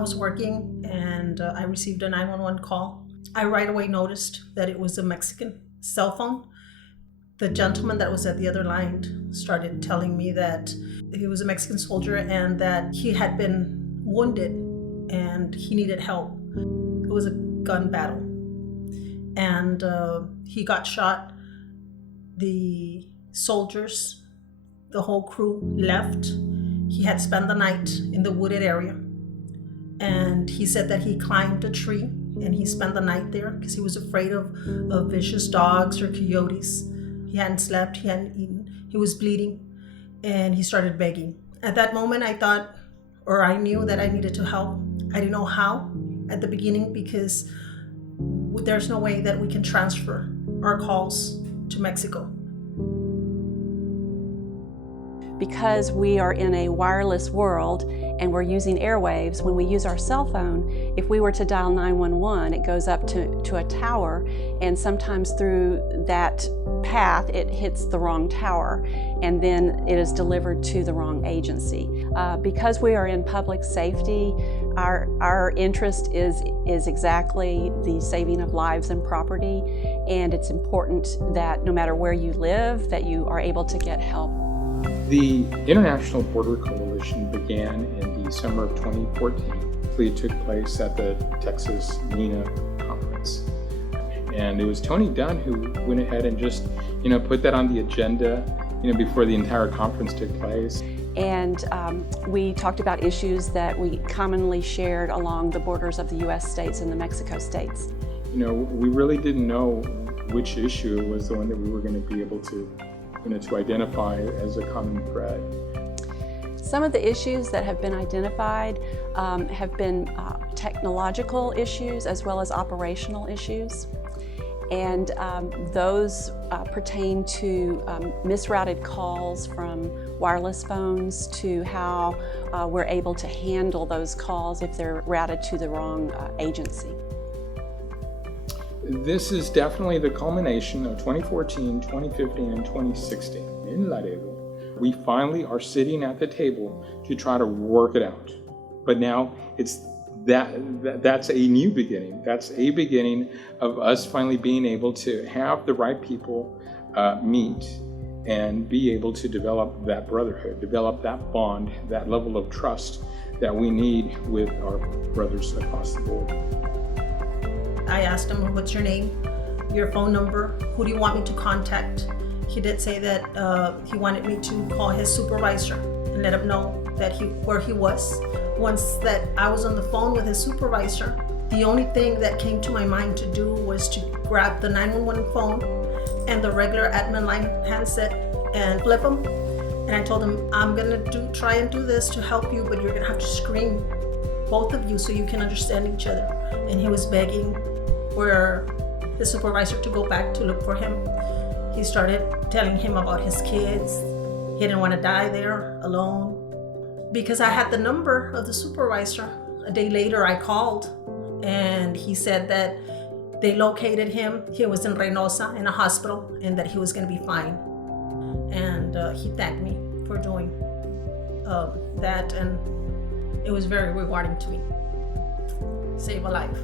was working and I received a 911 call. I right away noticed that it was a Mexican cell phone. The gentleman that was at the other line started telling me that he was a Mexican soldier and that he had been wounded and he needed help. It was a gun battle. And he got shot. The soldiers, the whole crew left. He had spent the night in the wooded area. And he said that he climbed a tree and he spent the night there because he was afraid of vicious dogs or coyotes. He hadn't slept, he hadn't eaten, he was bleeding, and he started begging. At that moment, I knew that I needed to help. I didn't know how at the beginning because there's no way that we can transfer our calls to Mexico. Because we are in a wireless world and we're using airwaves, when we use our cell phone, if we were to dial 911, it goes up to a tower, and sometimes through that path it hits the wrong tower, and then it is delivered to the wrong agency. Because we are in public safety, our interest is exactly the saving of lives and property, and it's important that no matter where you live, that you are able to get help. The International Border Coalition began in December of 2014. It took place at the Texas NENA conference. And it was Tony Dunn who went ahead and just, put that on the agenda, before the entire conference took place. And we talked about issues that we commonly shared along the borders of the U.S. states and the Mexico states. We really didn't know which issue was the one that we were going to be able to identify as a common thread. Some of the issues that have been identified have been technological issues as well as operational issues. And those pertain to misrouted calls from wireless phones, to how we're able to handle those calls if they're routed to the wrong agency. This is definitely the culmination of 2014, 2015, and 2016 in Laredo. We finally are sitting at the table to try to work it out. But now that's a new beginning. That's a beginning of us finally being able to have the right people meet and be able to develop that brotherhood, develop that bond, that level of trust that we need with our brothers across the board. I asked him, what's your name, your phone number, who do you want me to contact? He did say that he wanted me to call his supervisor and let him know that where he was. Once that I was on the phone with his supervisor, the only thing that came to my mind to do was to grab the 911 phone and the regular admin line handset and flip them. And I told him, I'm gonna try and do this to help you, but you're gonna have to scream, both of you, so you can understand each other. And he was begging for the supervisor to go back to look for him. He started telling him about his kids. He didn't want to die there alone. Because I had the number of the supervisor, a day later I called and he said that they located him. He was in Reynosa in a hospital and that he was going to be fine. And he thanked me for doing that, and it was very rewarding to me. Save a life.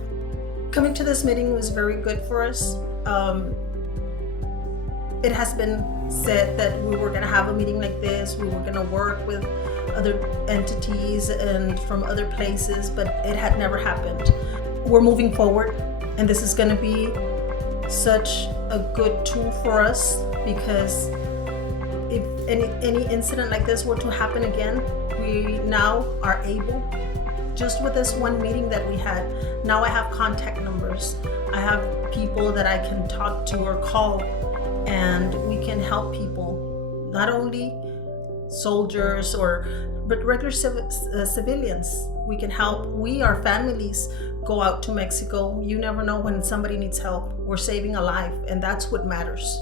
Coming to this meeting was very good for us. It has been said that we were going to have a meeting like this. We were going to work with other entities and from other places, but it had never happened. We're moving forward, and this is going to be such a good tool for us, because if any incident like this were to happen again, we now are able, just with this one meeting that we had, now I have contact numbers. I have people that I can talk to or call, and we can help people, not only soldiers but regular civilians. We can help. Our families go out to Mexico. You never know when somebody needs help. We're saving a life, and that's what matters.